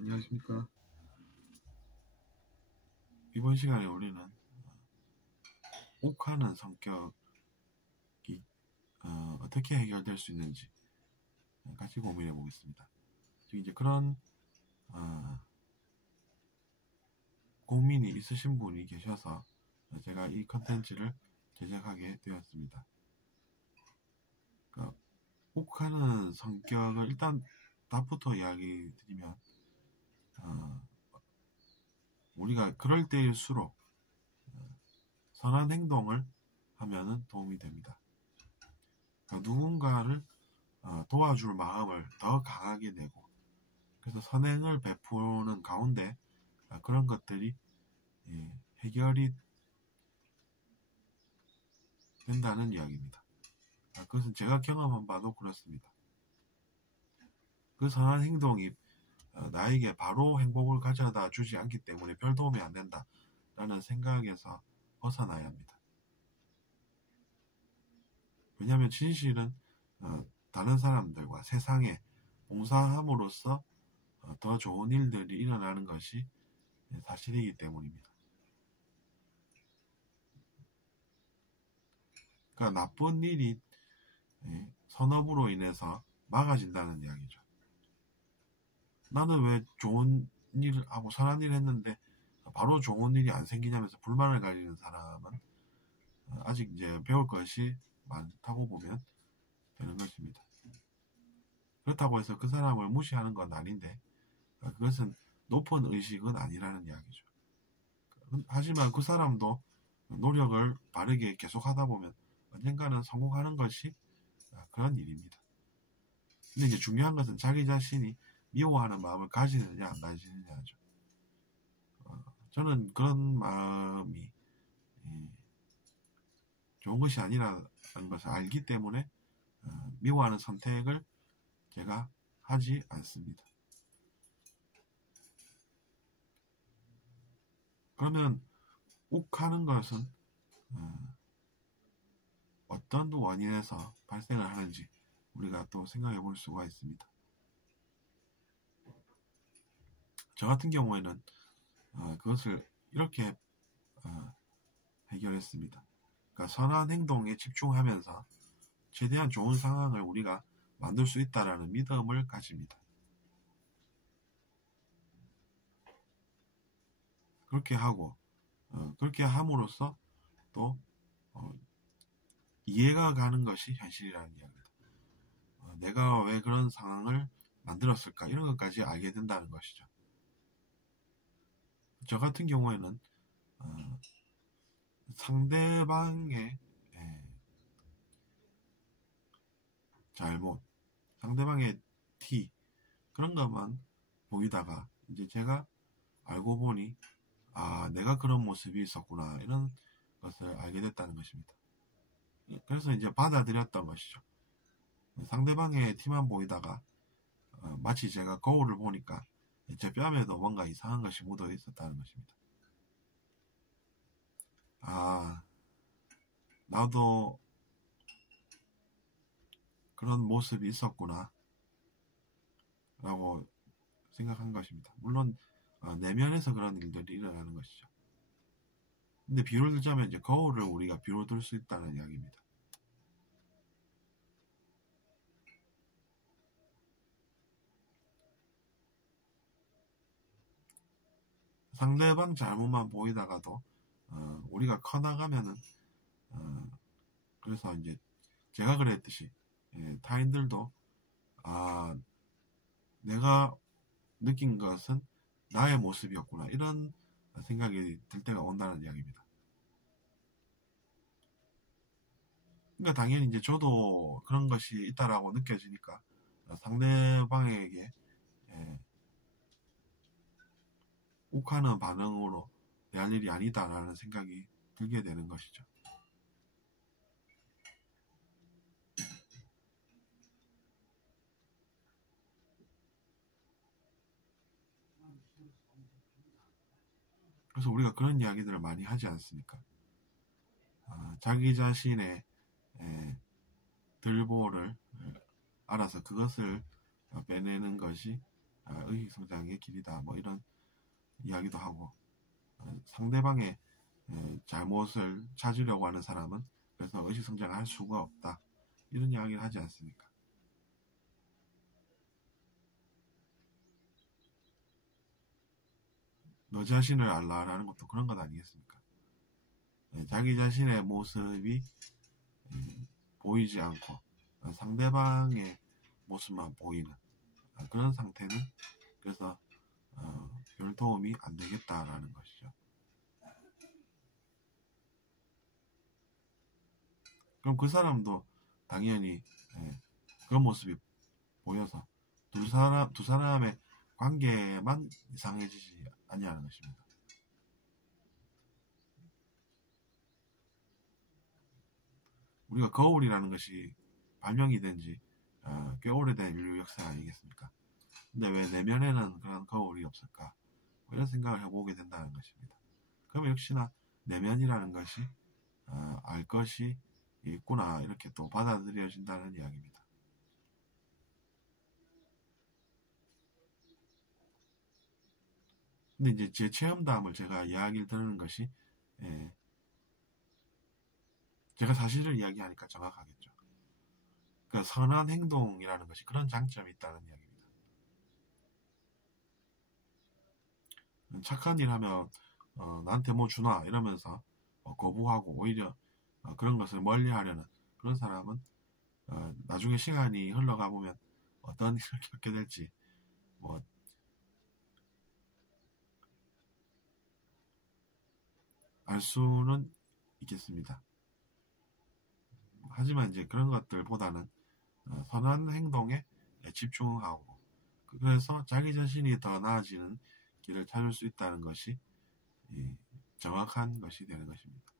안녕하십니까. 이번 시간에 우리는 욱하는 성격이 어떻게 해결될 수 있는지 같이 고민해 보겠습니다. 이제 그런 고민이 있으신 분이 계셔서 제가 이 컨텐츠를 제작하게 되었습니다. 그러니까 욱하는 성격을 일단 답부터 이야기 드리면 우리가 그럴 때일수록 선한 행동을 하면 도움이 됩니다. 그러니까 누군가를 도와줄 마음을 더 강하게 내고, 그래서 선행을 베푸는 가운데 그런 것들이 해결이 된다는 이야기입니다. 그것은 제가 경험한 바도 그렇습니다. 그 선한 행동이 나에게 바로 행복을 가져다 주지 않기 때문에 별 도움이 안 된다라는 생각에서 벗어나야 합니다. 왜냐하면 진실은 다른 사람들과 세상에 봉사함으로써 더 좋은 일들이 일어나는 것이 사실이기 때문입니다. 그러니까 나쁜 일이 선업으로 인해서 막아진다는 이야기죠. 나는 왜 좋은 일을 하고 선한 일을 했는데 바로 좋은 일이 안 생기냐면서 불만을 가지는 사람은 아직 이제 배울 것이 많다고 보면 되는 것입니다. 그렇다고 해서 그 사람을 무시하는 건 아닌데 그것은 높은 의식은 아니라는 이야기죠. 하지만 그 사람도 노력을 바르게 계속하다 보면 언젠가는 성공하는 것이 그런 일입니다. 근데 이제 중요한 것은 자기 자신이 미워하는 마음을 가지느냐 안 가지느냐죠. 저는 그런 마음이 좋은 것이 아니라는 것을 알기 때문에 미워하는 선택을 제가 하지 않습니다. 그러면 욱하는 것은 어떤 원인에서 발생을 하는지 우리가 또 생각해 볼 수가 있습니다. 저 같은 경우에는 그것을 이렇게 해결했습니다. 그러니까 선한 행동에 집중하면서 최대한 좋은 상황을 우리가 만들 수 있다라는 믿음을 가집니다. 그렇게 하고 그렇게 함으로써 또 이해가 가는 것이 현실이라는 이야기입니다. 내가 왜 그런 상황을 만들었을까 이런 것까지 알게 된다는 것이죠. 저 같은 경우에는 상대방의 잘못, 상대방의 티 그런 것만 보이다가 이제 제가 알고 보니 내가 그런 모습이 있었구나 이런 것을 알게 됐다는 것입니다. 그래서 이제 받아들였던 것이죠. 상대방의 티만 보이다가 마치 제가 거울을 보니까 제 뺨에도 뭔가 이상한 것이 묻어 있었다는 것입니다. 나도 그런 모습이 있었구나 라고 생각한 것입니다. 물론 내면에서 그런 일들이 일어나는 것이죠. 근데 비유를 들자면 이제 거울을 우리가 비유로 들 수 있다는 이야기입니다. 상대방 잘못만 보이다가도 우리가 커나가면은 그래서 이제 제가 그랬듯이 타인들도 내가 느낀 것은 나의 모습이었구나 이런 생각이 들 때가 온다는 이야기입니다. 그러니까 당연히 이제 저도 그런 것이 있다라고 느껴지니까 상대방에게 욱하는 반응으로 대할 일이 아니다라는 생각이 들게 되는 것이죠. 그래서 우리가 그런 이야기들을 많이 하지 않습니까? 자기 자신의 들보를 알아서 그것을 빼내는 것이 의식성장의 길이다. 뭐 이런 이야기도 하고, 상대방의 잘못을 찾으려고 하는 사람은 그래서 의식성장을 할 수가 없다. 이런 이야기를 하지 않습니까? 너 자신을 알라라는 것도 그런 것 아니겠습니까? 자기 자신의 모습이 보이지 않고 상대방의 모습만 보이는 그런 상태는 그래서 별 도움이 안 되겠다라는 것이죠. 그럼 그 사람도 당연히 그런 모습이 보여서 두 사람의 관계만 이상해지지 아니하는 것입니다. 우리가 거울이라는 것이 발명이 된 지 꽤 오래된 인류 역사 아니겠습니까? 근데 왜 내면에는 그런 거울이 없을까? 이런 생각을 해보게 된다는 것입니다. 그러면 역시나 내면이라는 것이 알 것이 있구나 이렇게 또 받아들여진다는 이야기입니다. 근데 이제 제 체험담을 제가 이야기를 드리는 것이 제가 사실을 이야기하니까 정확하겠죠. 그러니까 선한 행동이라는 것이 그런 장점이 있다는 이야기입니다. 착한 일 하면 나한테 뭐 주나 이러면서 거부하고 오히려 그런 것을 멀리하려는 그런 사람은 나중에 시간이 흘러가 보면 어떤 일을 겪게 될지 뭐 알 수는 있겠습니다. 하지만 이제 그런 것들보다는 선한 행동에 집중하고 그래서 자기 자신이 더 나아지는 길을 찾을 수 있다는 것이 정확한 것이 되는 것입니다.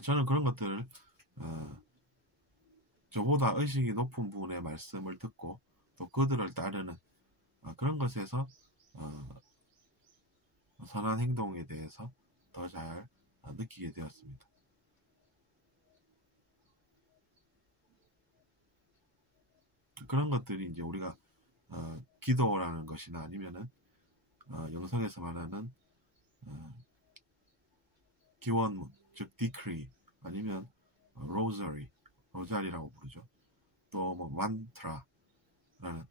저는 그런 것들을 저보다 의식이 높은 분의 말씀을 듣고 또 그들을 따르는 그런 것에서 선한 행동에 대해서 더 잘 느끼게 되었습니다. 그런 것들이 이제 우리가 기도라는 것이나 아니면은 영성에서 말하는 기원문, 즉 decree 아니면 로자리라고 부르죠. 또 뭐 만트라라는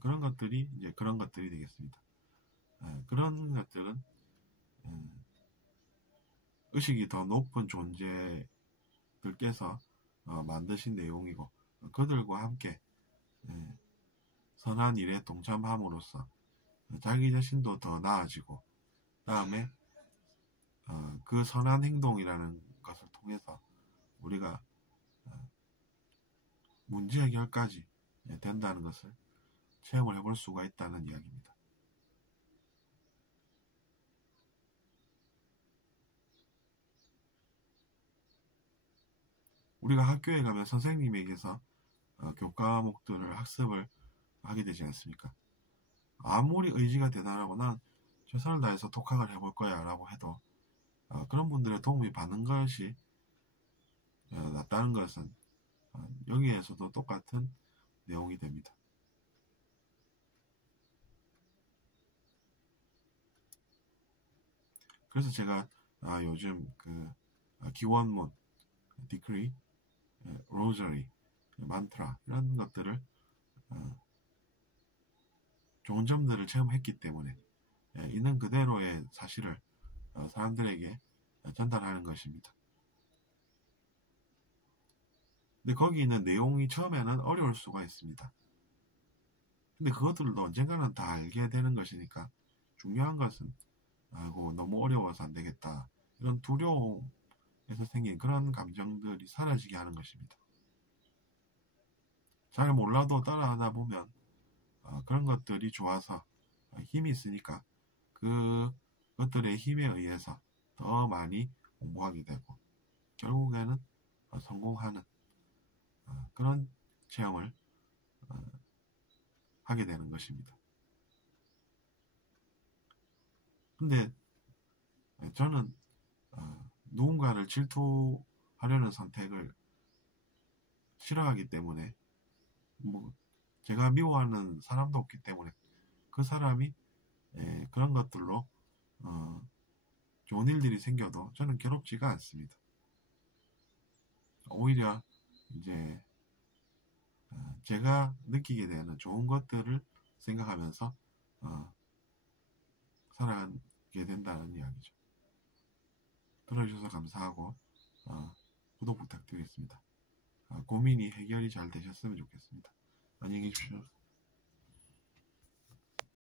그런 것들이 이제 그런 것들이 되겠습니다. 그런 것들은 의식이 더 높은 존재들께서 만드신 내용이고 그들과 함께 선한 일에 동참함으로써 자기 자신도 더 나아지고 다음에 그 선한 행동이라는 것을 통해서 우리가 문제 해결까지 된다는 것을 체험을 해볼 수가 있다는 이야기입니다. 우리가 학교에 가면 선생님에게서 교과목들을 학습을 하게 되지 않습니까? 아무리 의지가 대단하고 난 최선을 다해서 독학을 해볼 거야 라고 해도 그런 분들의 도움이 받는 것이 낫다는 것은 여기에서도 똑같은 내용이 됩니다. 그래서 제가 요즘 그 기원문, 디크리, 로저리, 만트라 이런 것들을 좋은 점들을 체험했기 때문에 있는 그대로의 사실을 사람들에게 전달하는 것입니다. 근데 거기 있는 내용이 처음에는 어려울 수가 있습니다. 근데 그것들도 언젠가는 다 알게 되는 것이니까 중요한 것은 너무 어려워서 안 되겠다. 이런 두려움에서 생긴 그런 감정들이 사라지게 하는 것입니다. 잘 몰라도 따라하다 보면 그런 것들이 좋아서 힘이 있으니까 그것들의 힘에 의해서 더 많이 공부하게 되고 결국에는 성공하는 그런 체험을 하게 되는 것입니다. 근데 저는 누군가를 질투하려는 선택을 싫어하기 때문에 뭐 제가 미워하는 사람도 없기 때문에 그 사람이 그런 것들로 좋은 일들이 생겨도 저는 괴롭지가 않습니다. 오히려 이제 제가 느끼게 되는 좋은 것들을 생각하면서 살아가게 된다는 이야기죠. 들어주셔서 감사하고 구독 부탁드리겠습니다. 고민이 해결이 잘 되셨으면 좋겠습니다. 안녕히 계십시오.